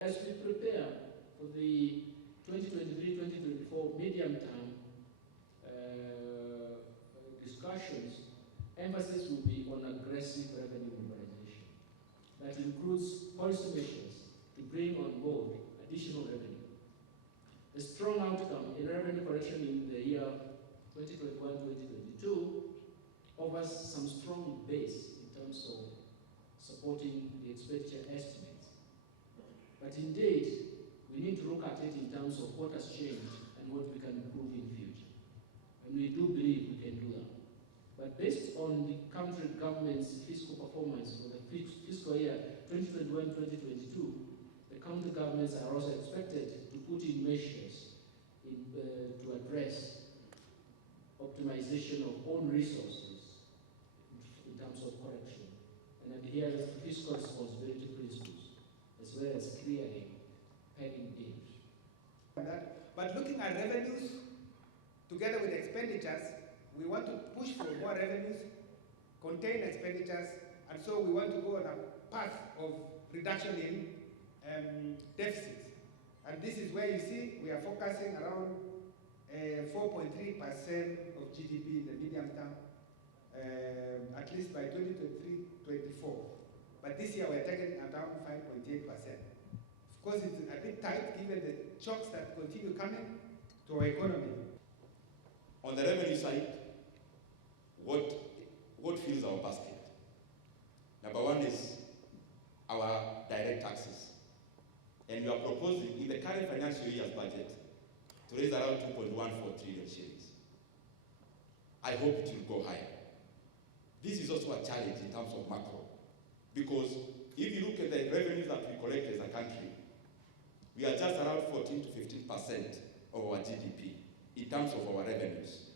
As we prepare for the 2023-2024 medium-term discussions, emphasis will be on aggressive revenue mobilization. That includes policy measures to bring on board additional revenue. The strong outcome in revenue collection in the year 2021-2022 offers some strong base in terms of supporting the expenditure estimates. But indeed, we need to look at it in terms of what has changed and what we can improve in the future. And we do believe we can do that. But based on the country government's fiscal performance for the fiscal year 2021-2022, the county governments are also expected to put in measures to address optimization of own resources in terms of correction and adhere to fiscal responsibility principles, as well as clearing pending bills. But looking at revenues together with expenditures, we want to push for more revenues, contain expenditures, and so we want to go on a path of reduction in deficits. And this is where you see we are focusing around 4.3% of GDP in the medium term, at least by 2023-24. But this year we're taking around 5.8%. Of course, it's a bit tight given the shocks that continue coming to our economy. On the revenue side, what fills our basket? Number one is our direct taxes. And we are proposing in the current financial year's budget to raise around 2.14 trillion shillings. I hope it will go higher. This is also a challenge in terms of macro, because if you look at the revenues that we collect as a country, we are just around 14 to 15% of our GDP in terms of our revenues.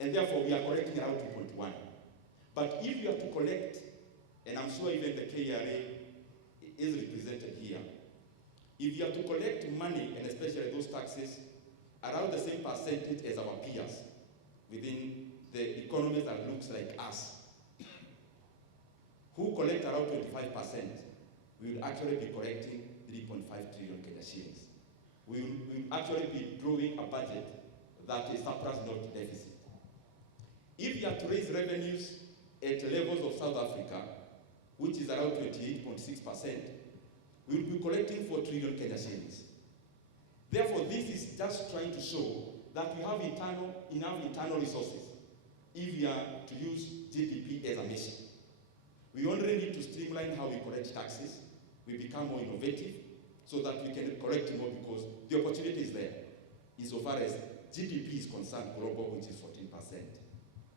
And therefore, we are collecting around 2.1. But if you have to collect, and I'm sure even the KRA is represented here, if you have to collect money, and especially those taxes, around the same percentage as our peers within the economies that looks like us, who collect around 25%, we will actually be collecting 3.5 trillion Kenya shillings. We will actually be drawing a budget that is surplus, not deficit. If you have to raise revenues at levels of South Africa, which is around 28.6%, we will be collecting 4 trillion Kenya shillings. Therefore, this is just trying to show that we have enough internal resources if we are to use GDP as a measure. We only need to streamline how we collect taxes. We become more innovative so that we can collect more, because the opportunity is there insofar as GDP is concerned global, which is 14%.